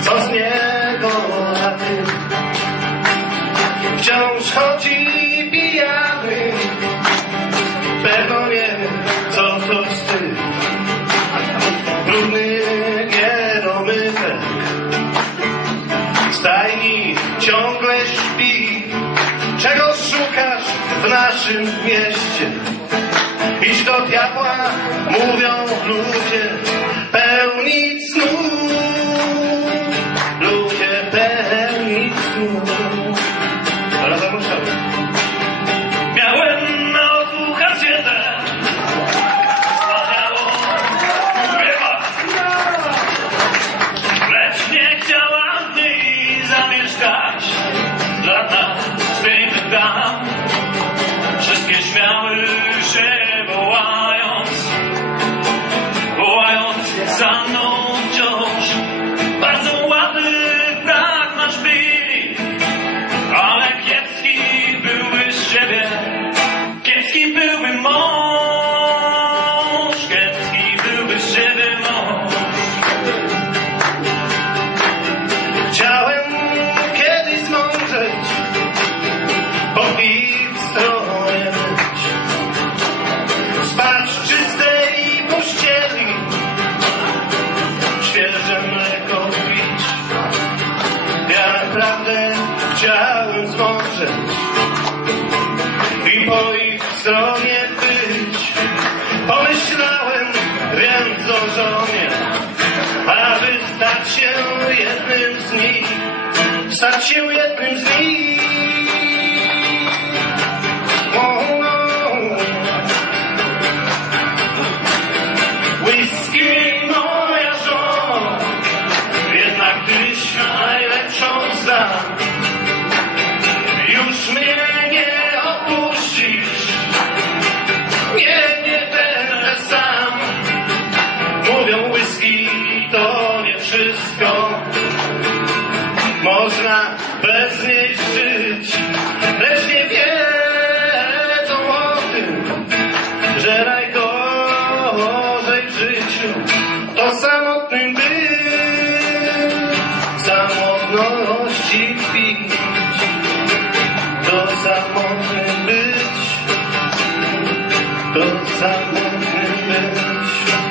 Co z niego na tym? Wciąż chodzi pijany, pewno nie co to z tym. Brudny gieromytek, stajni ciągle śpi. Czego szukasz w naszym mieście? Idź do diabła, mówią ludzie. সমস্যা chciałem zmądrzeć i po ich stronie być. Pomyślałem więc o żonie, aby stać się jednym z nich, stać się jednym z nich. można bez niej żyć, lecz nie wiedzą o tym, że najgorzej w życiu to samotnym być, samotności pić, to samotnym być, to samotnym być.